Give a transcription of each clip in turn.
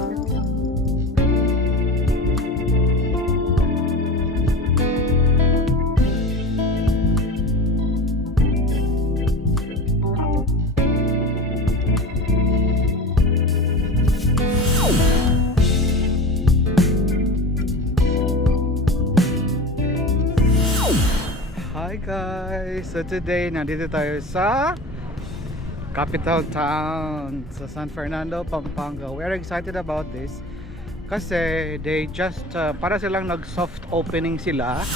Hi guys! So today, nandito tayo sa capital town sa San Fernando, Pampanga. We're excited about this kasi they just para silang nag soft opening sila.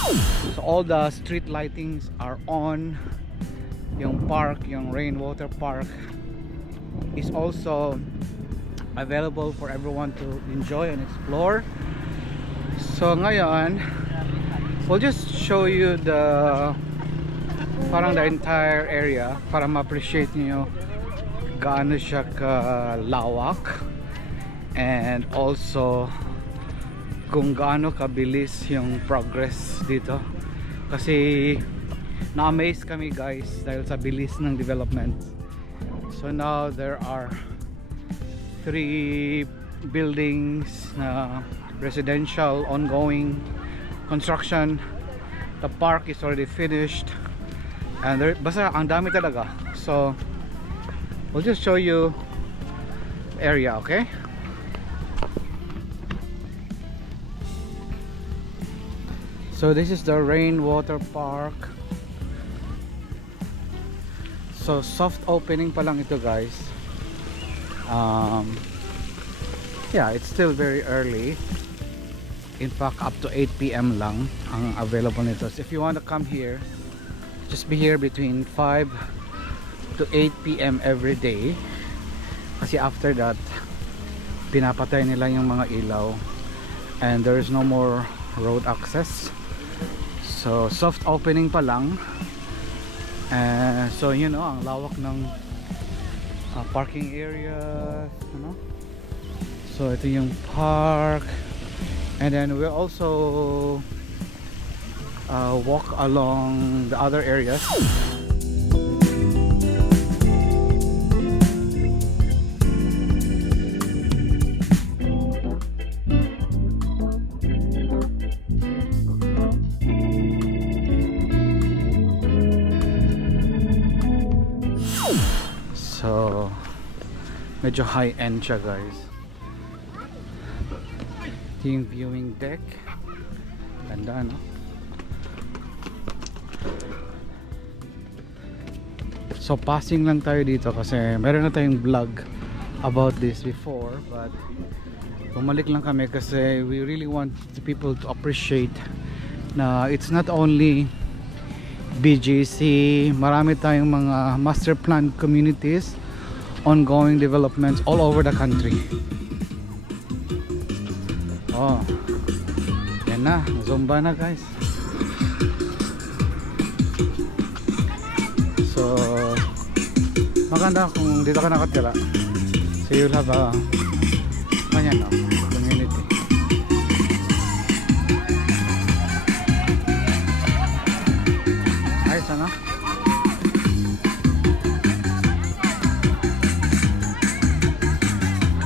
So all the street lightings are on. Yung park, yung rainwater park is also available for everyone to enjoy and explore. So ngayon, we'll just show you parang the entire area para ma-appreciate niyo gaano siya kalawak and also kung gaano kabilis yung progress dito, kasi na-amaze kami guys dahil sa bilis ng development. So now there are 3 buildings na residential ongoing construction. The park is already finished and basta ang dami talaga. So we'll just show you the area, okay? So this is the rainwater park. So soft opening pa lang ito guys. Yeah, it's still very early. In fact, up to 8 PM lang ang available nito. So if you want to come here, just be here between 5 to 8 PM every day. Kasi after that, pinapatay nila yung mga ilaw and there is no more road access. So soft opening pa lang. So you know, ang lawak ng parking area, you know? So ito yung park. And then we'll also walk along the other areas. So medyo high-end siya guys. Yung viewing deck, ganda no? So passing lang tayo dito kasi meron na tayong vlog about this before, but bumalik lang kami kasi we really want the people to appreciate na it's not only BGC, marami tayong mga master plan communities, ongoing developments all over the country. Oh, yan na, zumba na guys. So maganda kung dito ka nakatira, so you'll have a no, community. Ayos ano?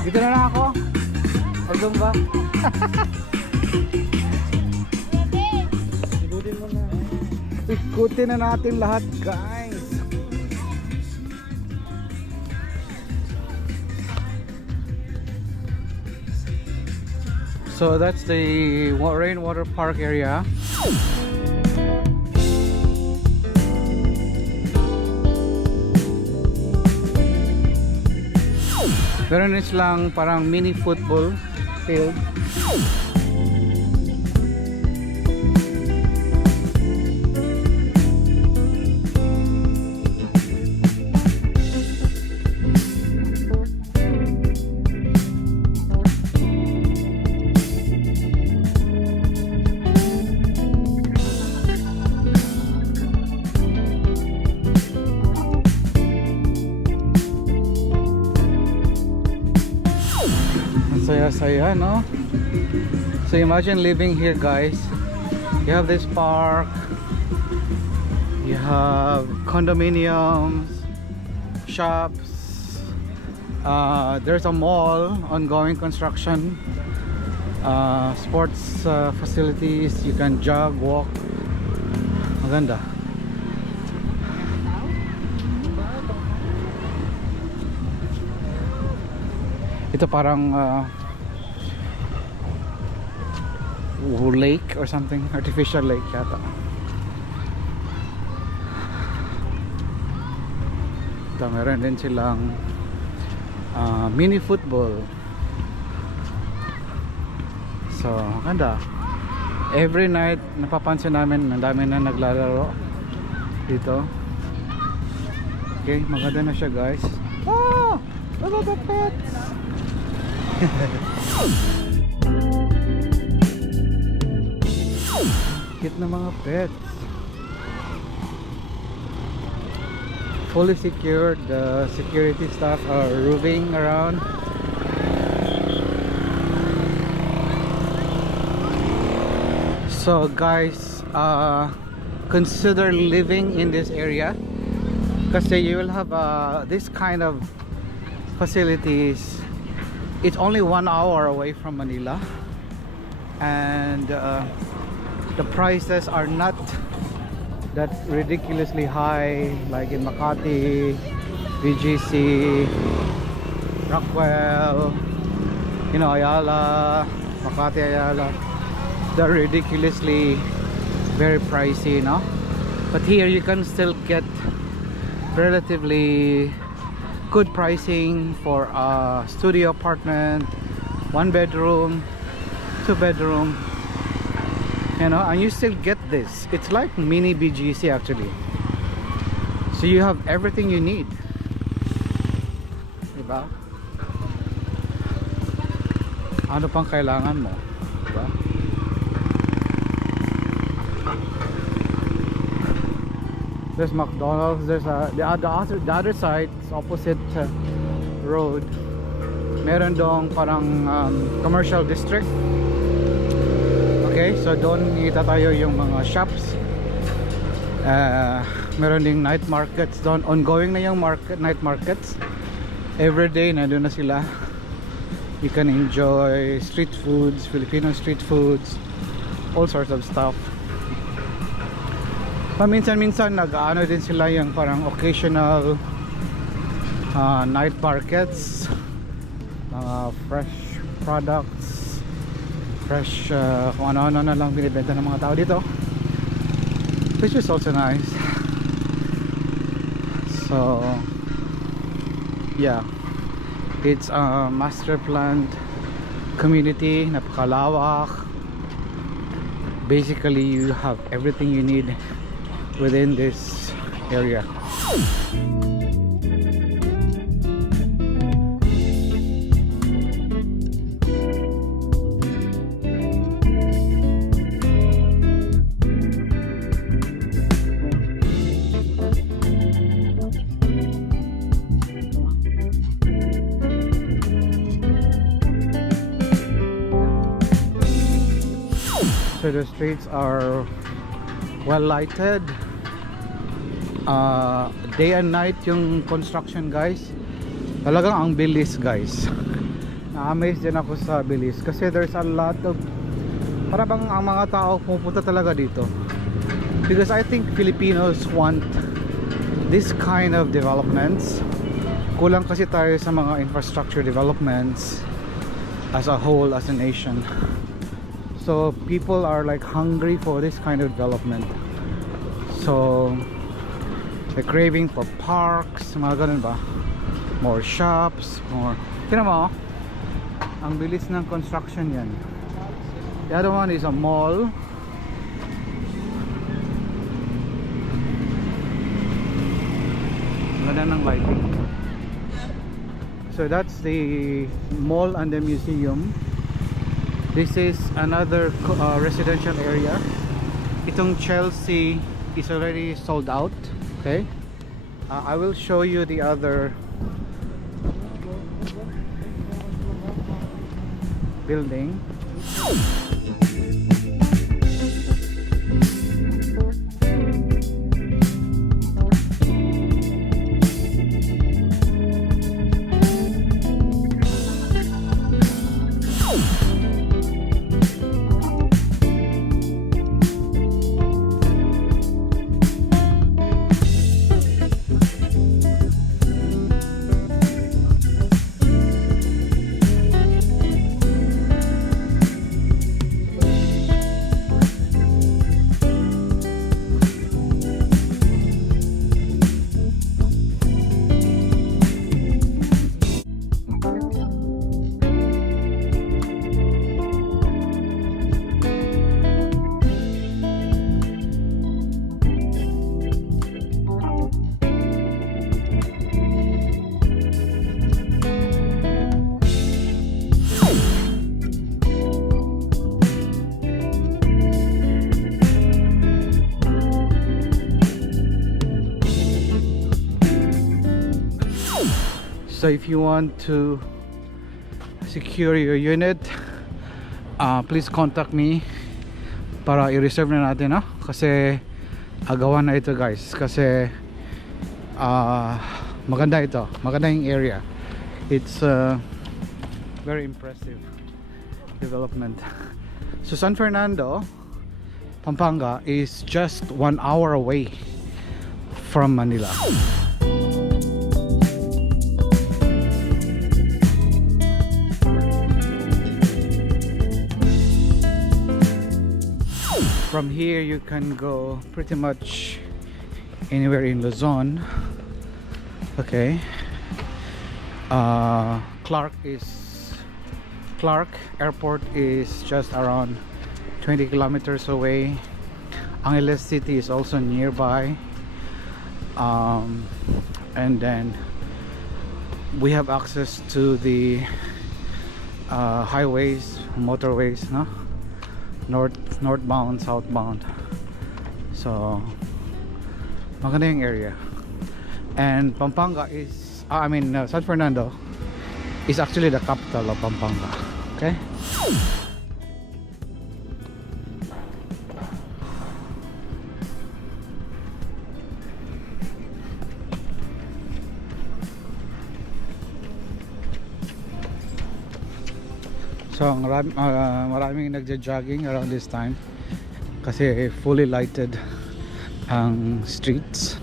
Dito na lang ako, zumba. Ikutin mo na. Ikutin na natin lahat guys. So that's the rainwater park area. Meron din silang parang mini football field. Saya-saya, no? So imagine living here guys. You have this park, you have condominiums, shops, There's a mall, ongoing construction, sports facilities. You can jog, walk. Maganda. Ito parang lake or something, artificial lake yata. Ito, meron din silang mini football. So, maganda. Every night napapansin namin ang dami na naglalaro dito. Okay, maganda na siya, guys. Oh! Look at the pets! Cute na mga pets. Fully secured. The security staff are roving around. So guys, consider living in this area kasi you will have this kind of facilities. It's only 1 hour away from Manila, and the prices are not that ridiculously high like in Makati, BGC, Rockwell, you know, Ayala, Makati, Ayala. They're ridiculously very pricey, no? But here you can still get relatively good pricing for a studio apartment, 1 bedroom, 2 bedroom, you know, and you still get this. It's like mini BGC actually. So you have everything you need, diba? Ano pang kailangan mo, diba? There's McDonald's. There's the other side, opposite road. Meron dong parang commercial district. Okay, so doon kita tayo yung mga shops. Meron ding night markets doon. Ongoing na yung night markets. Every day nandun na sila. You can enjoy street foods, Filipino street foods, all sorts of stuff. Paminsan-minsan nag-ano din sila yung parang occasional night markets, mga fresh products, fresh kung ano-ano na lang binibenta ng mga tao dito, which is also nice. So yeah, it's a master planned community, napakalawak. Basically you have everything you need within this area. So the streets are well lighted. Day and night yung construction, guys. Talagang ang bilis, guys. Na-amaze din ako sa bilis kasi there's a lot of, para bang ang mga tao pupunta talaga dito, because I think Filipinos want this kind of developments. Kulang kasi tayo sa mga infrastructure developments as a whole, as a nation. So people are like hungry for this kind of development. So the craving for parks, mga ganun ba, more shops, more, tignan mo, ang bilis ng construction yan. The other one is a mall. Ganda ng lighting. So that's the mall and the museum. This is another residential area. Itong Chelsea is already sold out. Okay, I will show you the other building. So if you want to secure your unit, please contact me para i-reserve na natin, no? Kasi agawan na ito guys, kasi maganda ito, maganda yung area. It's very impressive development. So San Fernando, Pampanga is just 1 hour away from Manila. From here you can go pretty much anywhere in Luzon. Okay. Clark Airport is just around 20 kilometers away. Angeles City is also nearby. And then we have access to the highways, motorways, no? Northbound, southbound. So maganda yung area. And Pampanga is San Fernando is actually the capital of Pampanga. Okay. So maraming nagja-jogging around this time kasi fully lighted ang streets,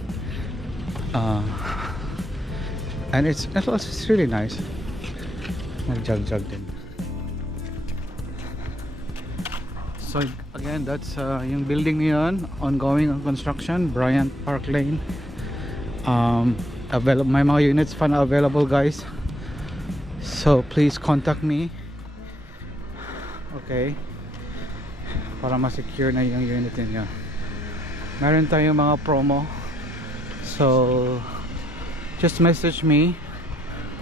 and it's really nice. Nag-jog din. So again, that's yung building niyon, ongoing on construction, Bryant Park Lane. May mga units pa na available guys, so please contact me. Okay, para ma-secure na yung unit niyo. Meron tayong mga promo, so just message me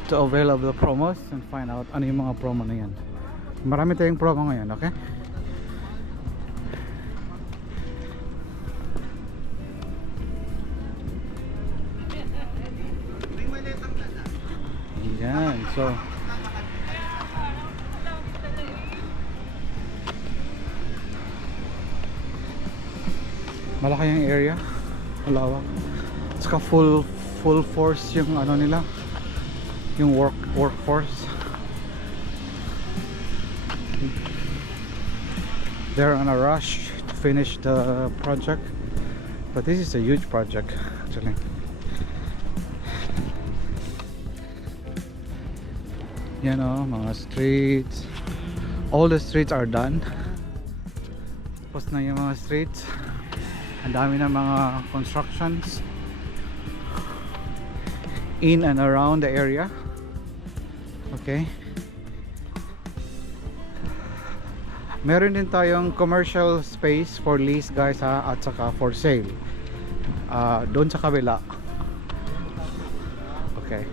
to avail of the promos and find out ano yung mga promo na yan. Marami tayong promo ngayon, okay? Yan, so malaki yung area, malawak. Saka full force yung ano nila, yung workforce. They're on a rush to finish the project, but this is a huge project actually. Yan o, mga streets, all the streets are done. Tapos na yung mga streets. Ang dami ng mga constructions in and around the area. Okay. Meron din tayong commercial space for lease guys ha, at saka for sale. Doon sa kabila. Okay.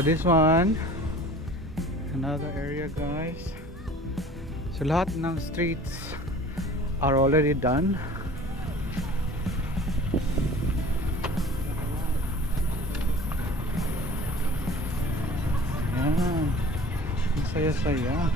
So this one, another area guys. So lahat ng streets are already done. Ayan, ang saya-saya.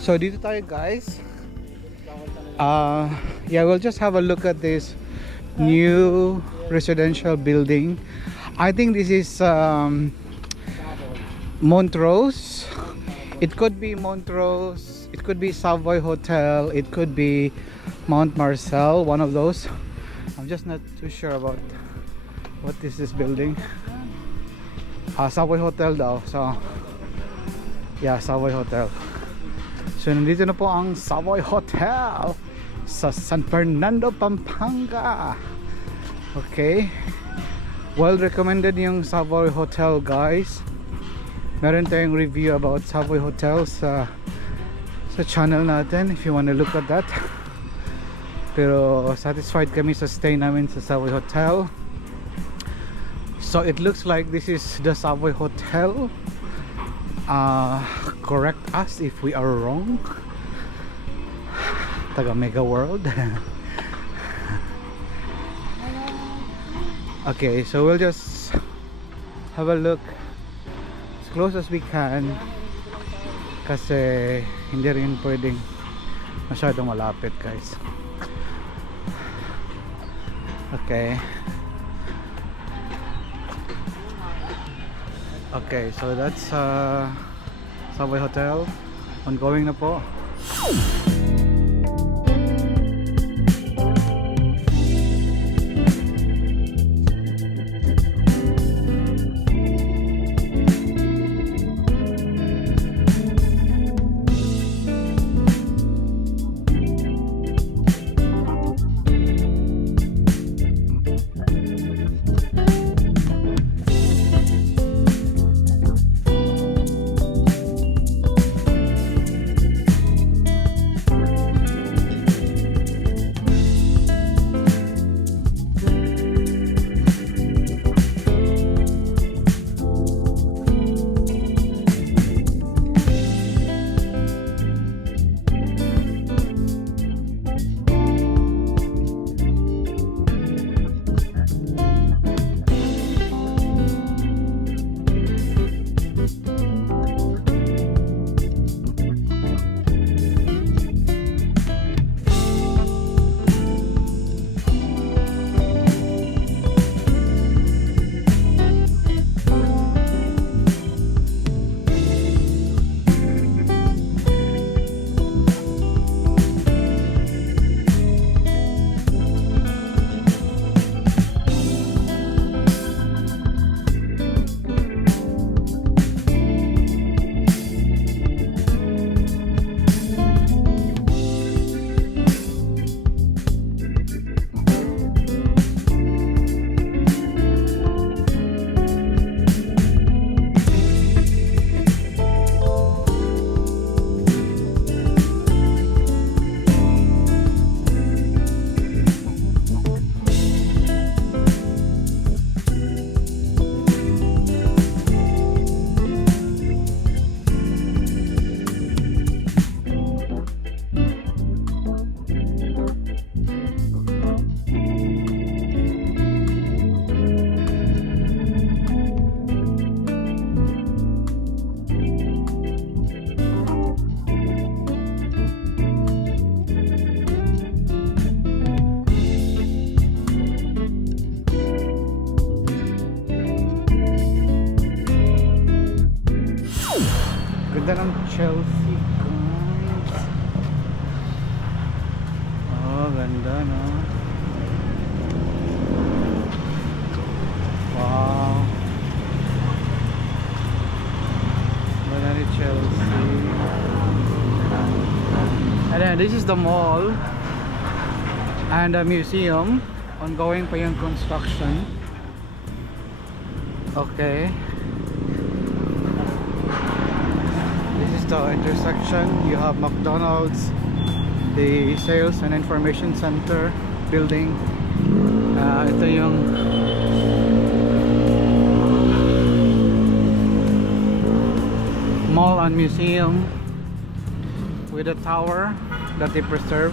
So dito tayo guys. Yeah, we'll just have a look at this new residential building. I think this is Montrose. It could be Montrose, it could be Savoy Hotel, it could be Mount Marcel, one of those. I'm just not too sure about what is this building. Savoy Hotel daw. So yeah, Savoy Hotel. So nandito na po ang Savoy Hotel sa San Fernando, Pampanga. Okay, well recommended yung Savoy Hotel guys. Meron tayong review about Savoy Hotel sa channel natin if you want to look at that. Pero satisfied kami sa stay namin sa Savoy Hotel. So it looks like this is the Savoy Hotel. Correct us if we are wrong. Taga Megaworld. Okay, so we'll just have a look as close as we can kasi hindi rin pwedeng masyadong malapit guys. Okay. Okay, so that's Savoy Hotel. Ongoing na po. Chelsea, guys. Oh, ganda, no? Wow. Ganda ni Chelsea. And then this is the mall and the museum. Ongoing pa yung construction. Okay. This is the intersection. You have McDonald's, the Sales and Information Center building. Ito yung mall and museum with a tower that they preserve.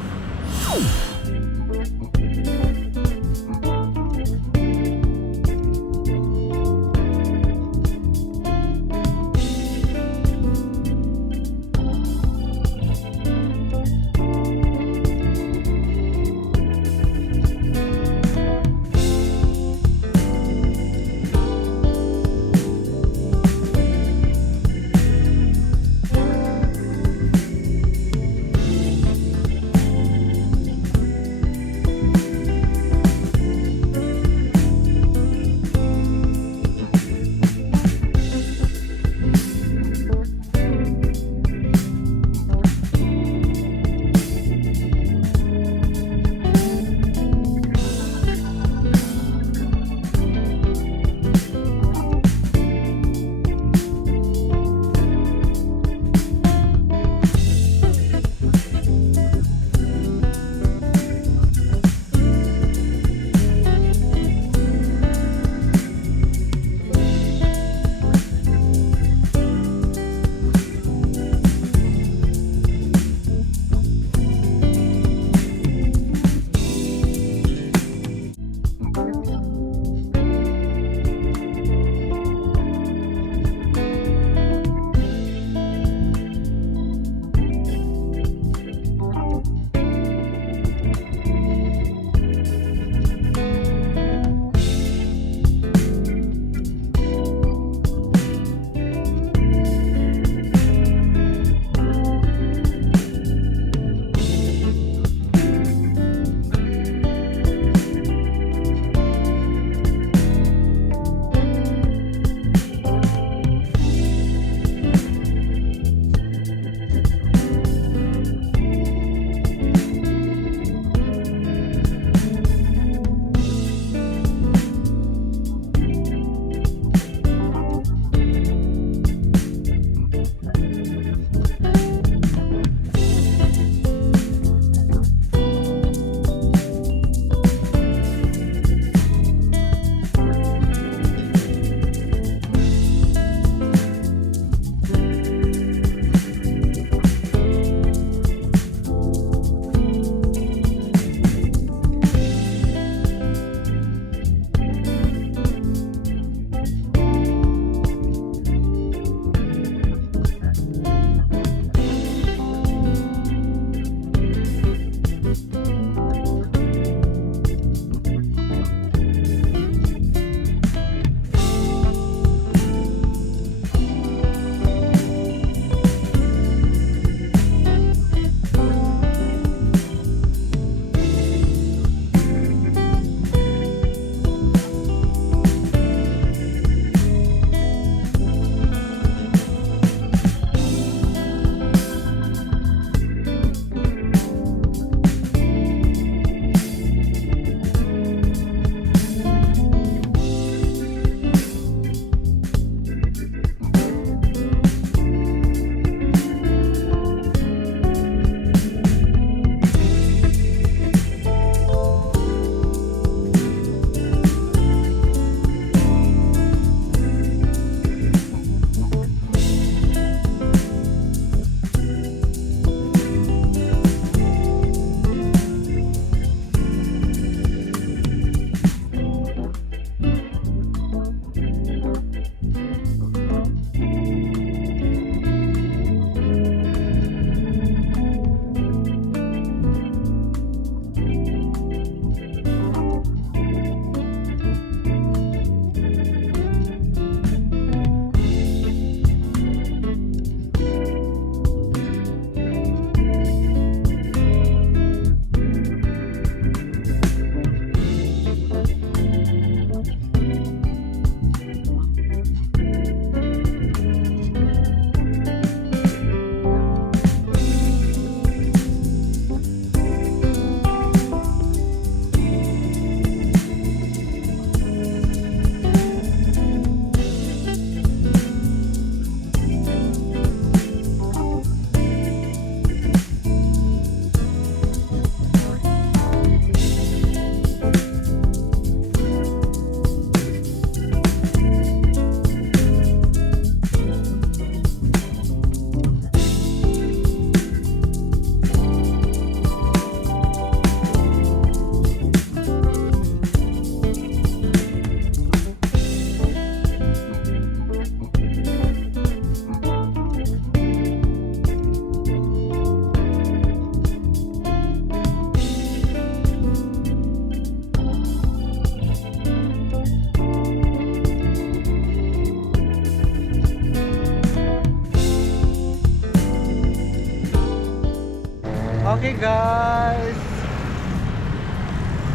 Okay guys,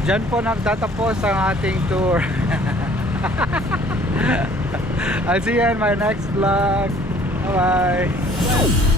dyan po nagtatapos ang ating tour. I'll see you in my next vlog. Bye bye.